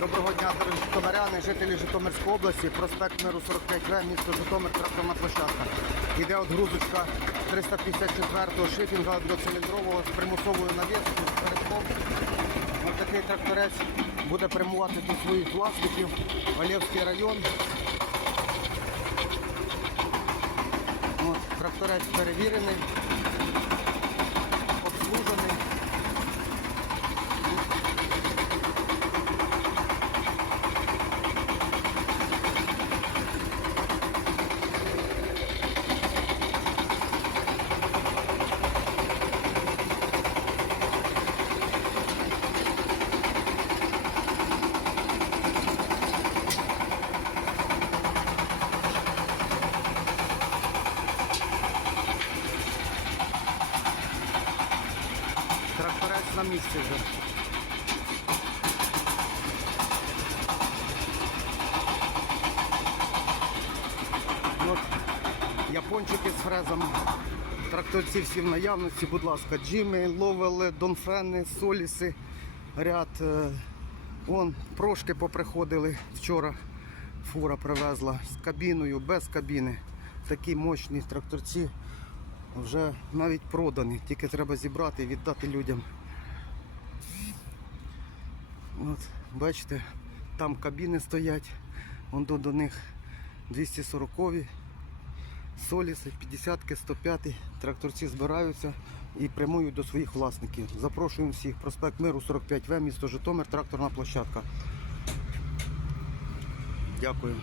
Доброго дня, дорогі житомиряни, жителі Житомирської області, проспект Миру 45В, місто Житомир, тракторна площадка. Іде отгрузочка 354-го шифінга двоциліндрового з примусовою навіскою передком. Ось такий тракторець буде прямувати до своїх власників. Олєвський район. От, тракторець перевірений, обслужений. Тракторець на місці вже. От япончики з фрезами. Тракторці всі в наявності, будь ласка, джими, ловели, донфени, соліси, ряд. е, Вон, прошки поприходили вчора. Фура привезла з кабіною, без кабіни. Такі мощні тракторці вже навіть продані. Тільки треба зібрати і віддати людям. От, бачите, там кабіни стоять, вон до, до них 240-ві, соліси, 50-ки, 105-ті. Тракторці збираються і прямують до своїх власників. Запрошуємо всіх. Проспект Миру 45В, місто Житомир, тракторна площадка. Дякую.